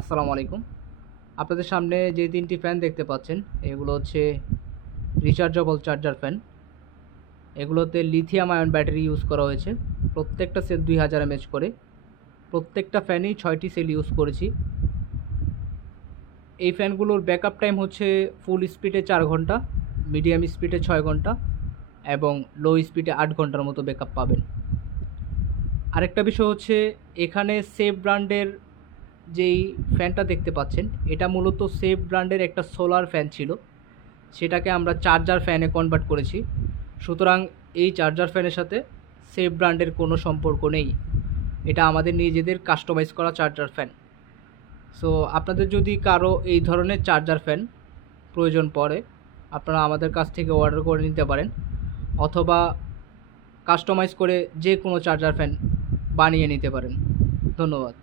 আসসালামু আলাইকুম। আপনাদের সামনে যে ৩টি ফ্যান দেখতে পাচ্ছেন, এগুলো হচ্ছে রিচার্জেবল চার্জার ফ্যান। এগুলোতে লিথিয়াম আয়ন ব্যাটারি ইউজ করা হয়েছে। প্রত্যেকটা সেল ২০০০ এমএএইচ করে। প্রত্যেকটা ফ্যানেই ৬টি সেল ইউজ করেছি। এই ফ্যানগুলোর ব্যাকআপ টাইম হচ্ছে ফুল স্পিডে ৪ ঘন্টা, মিডিয়াম স্পিডে ৬ ঘন্টা এবং লো স্পিডে ৮ ঘন্টার মতো ব্যাকআপ পাবেন। আরেকটা বিষয় হচ্ছে, এখানে সেফ ব্র্যান্ডের যেই ফ্যানটা দেখতে পাচ্ছেন, এটা মূলত সেফ ব্র্যান্ডের একটা সোলার ফ্যান ছিল, সেটাকে আমরা চার্জার ফ্যানে কনভার্ট করেছি। সুতরাং এই চার্জার ফ্যানের সাথে সেফ ব্র্যান্ডের কোনো সম্পর্ক নেই। এটা আমাদের নিজেদের কাস্টমাইজ করা চার্জার ফ্যান। সো আপনাদের যদি কারো এই ধরনের চার্জার ফ্যান প্রয়োজন পড়ে, আপনারা আমাদের কাছ থেকে অর্ডার করে নিতে পারেন, অথবা কাস্টমাইজ করে যে কোনো চার্জার ফ্যান বানিয়ে নিতে পারেন। ধন্যবাদ।